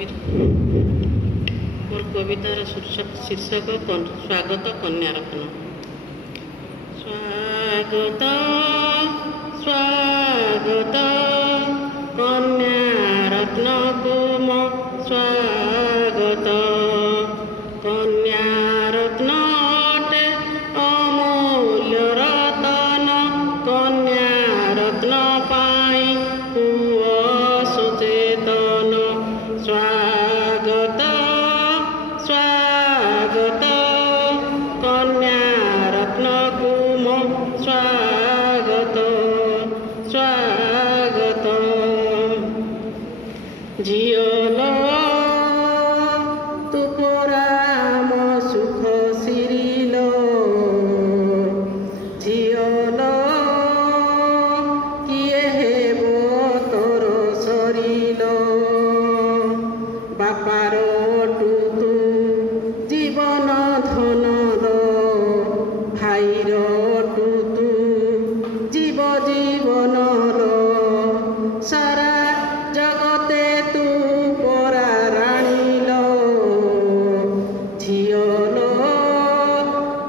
मोर कवितार शीर्षक स्वागत कन्यारत्न। स्वागत स्वागत कन्यारत्न को मो स्वागत। कन्यारत्न अटे अमूल्य रतन, कन्यारत्न पाई पुओ सुचेतन। स्वागत स्वागत कन्यारत्न को मो स्वागत स्वागत। झिओलो तू परा मो सुख सिरिलो, झिओलो किए हेबो तोर सरिलो। बापार टुतु जीवन धनर, भाईर टुतु जीव जीवनर। सारा जगते तू परा राणीलो, झिओलो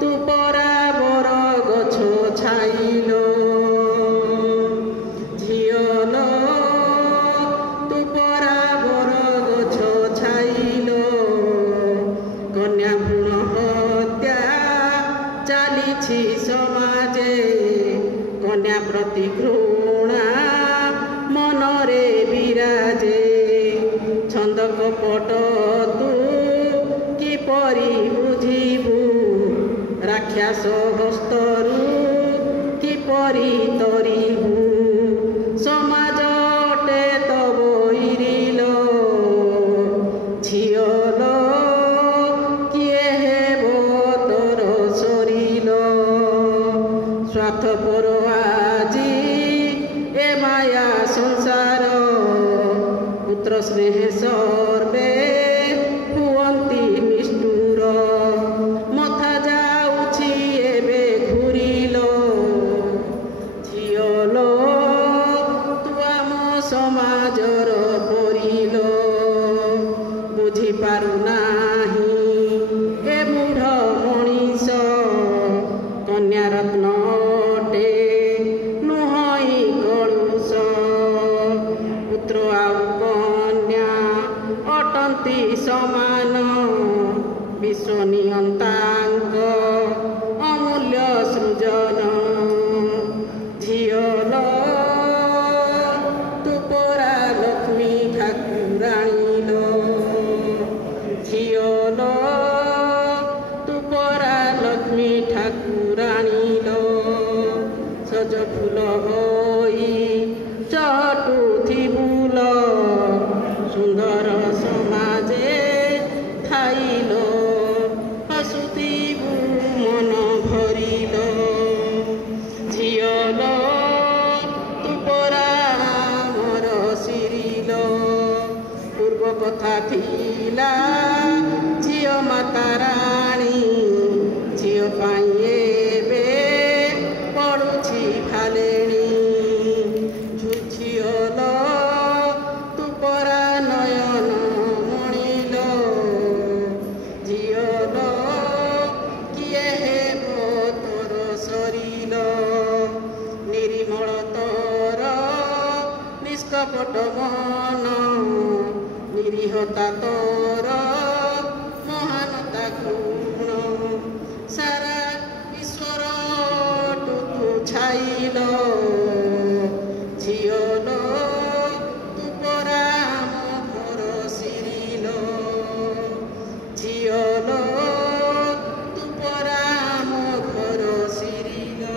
तू परा बर गछ छाइलो। झिओलो तू परा बर गछ छाइलो। कन्या भ्रूण हत्या चालिछि समाजे, कन्या प्रति घृणा मनरे विराजे। छंद कपट तू किपरि बुझिबु, राक्षस हस्तरु किपरि तरिबु। समाजटे तब इरिलो, झिओलो किए हेबो तोर सरिलो। स्वार्थपर आजी ए माया संसार, पुत्र स्नेह सर्वे हुअन्ति निष्ठुर। मथा जाउछि एबे घुरिलो, झिओलो तू आम समाजर परिलो। बुझी पारु नाही ए मूढ़ मनीष, कन्यारत्न अटे नुहई कलुष। पुत्र आउ कन्या अटंती समान, विश्व नियंतांक अमूल्य सृजन। झिओलो तू परा लक्ष्मी ठाकुराणीलो, झिओलो तू परा लक्ष्मी ठाकुराणीलो। सज फूल होई चटुथिबुल, सुंदर समाजे थाइलो। हसुथिबु मन भरिलो, झिओलो तू परा मोर सिरिलो। पूर्व कथा थिला झिओ माता राणी, झिओ पाई एबे पड़ुछि भालेणी। झिओलो तू परा नयन मणिलो, झिओलो किए हेबो तोर सरिलो। निरिमल तोर निष्कपट मन, निरीहता तोर महानता गुण। सारा ईश्वर टुकु छाइलो, झिओलो तू परा मो घर सिरिलो। झिओलो तू परा मो घर सिरिलो।